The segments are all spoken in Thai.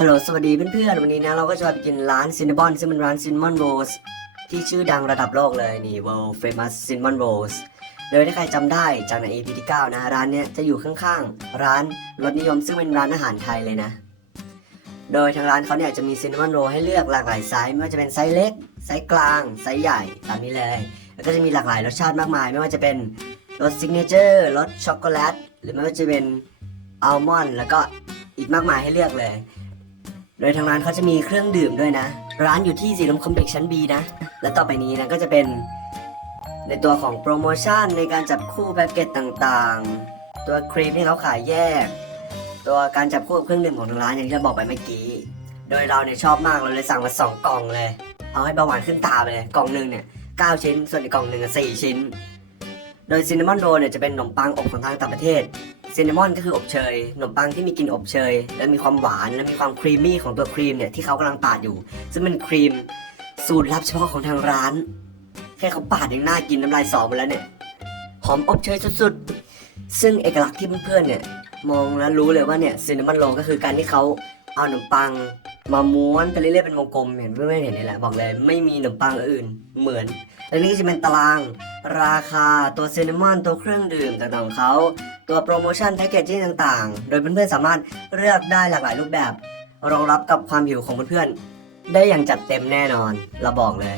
ฮัลโหลสวัสดีเพื่อนๆวันนี้นะเราก็จะไปกินร้านซินนบอนซึ่งเป็นร้านซินนมอนโรสที่ชื่อดังระดับโลกเลยนี่ world famous cinnamon rolls โดยถ้าใครจำได้จากใน EP ที่9นะร้านเนี้ยจะอยู่ข้างๆ ร้านรสนิยมซึ่งเป็นร้านอาหารไทยเลยนะ โดยทางร้านเขาเนี่ยจะมีซินน a บอนโรให้เลือกหลากหลายไซส์ไม่ว่าจะเป็นไซส์เล็ก ไซส์กลาง ไซส์ใหญ่ตามนี้เลยแล้วก็จะมีหลากหลายรสชาติมากมาย ไม่ว่าจะเป็นรสซิกเนเจอร์รสช็อกโกแลตหรือไม่ว่าจะเป็นอัลมอนด์แล้วก็อีกมากมายให้เลือกเลย โดยทางร้านเขาจะมีเครื่องดื่มด้วยนะ ร้านอยู่ที่สีลมคอมเพล็กซ์ชั้น B นะ และต่อไปนี้นะก็จะเป็นในตัวของโปรโมชั่นในการจับคู่แพ็กเกจต่างๆ ตัวครีมที่เขาขายแยก ตัวการจับคู่กับเครื่องดื่มของทางร้านอย่างที่เราบอกไปเมื่อกี้ โดยเราเนี่ยชอบมากเราเลยสั่งมาสองกล่องเลย เอาให้เบาหวานขึ้นตาไปเลย กล่องหนึ่งเนี่ยเก้าชิ้น ส่วนอีกกล่องหนึ่งสี่ชิ้น โดยซินนามอนโรเนี่ยจะเป็นขนมปังอบของทางต่างประเทศ ซินนามอนก็คืออบเชยขนมปังที่มีกลิ่นอบเชย และมีความหวานและมีความครีมมี่ของตัวครีมเนี่ยที่เขากำลังปาดอยู่ ซึ่งเป็นครีมสูตรลับเฉพาะของทางร้าน แค่เขาปาดยังน่ากินน้ำลายสอหมดแล้วเนี่ยหอมอบเชยสุดๆ ซึ่งเอกลักษณ์ที่เพื่อนๆเนี่ยมองแล้วรู้เลยว่าเนี่ยซินนามอนโรก็คือการที่เขาเอาขนมปัง มาม้วนไปเรื่อยๆเป็นวงกลมเห็นเพื่อนๆเห็นนี่แหละบอกเลยไม่มีขนมปังอื่นเหมือนและนี่ก็จะเป็นตารางราคาตัวซินนามอนตัวเครื่องดื่มต่างๆของเขาตัวโปรโมชั่นแพ็กเกจจิ้งต่างๆ โดยเพื่อนๆสามารถเลือกได้หลากหลายรูปแบบ รองรับกับความหิวของเพื่อนๆได้อย่างจัดเต็มแน่นอนเราบอกเลย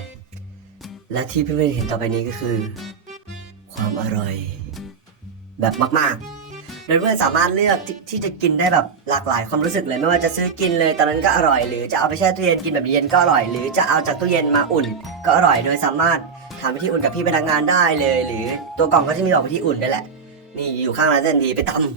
และที่เพื่อนๆเห็นต่อไปนี้ก็คือ ความอร่อย แบบมากๆ โดยเพื่อนสามารถเลือกที่ที่จะกินได้แบบหลากหลายความรู้สึกเลยไม่ว่าจะซื้อกินเลยตอนนั้นก็อร่อย หรือจะเอาไปแช่ตู้เย็นกินแบบเย็นก็อร่อย หรือจะเอาจากตู้เย็นมาอุ่น ก็อร่อยโดยสามารถทำวิธีอุ่นกับพี่พนักงานได้เลย หรือตัวกล่องก็จะมีบอกวิธีอุ่นได้แหละ นี่อยู่ข้างร้านทันทีไปตำ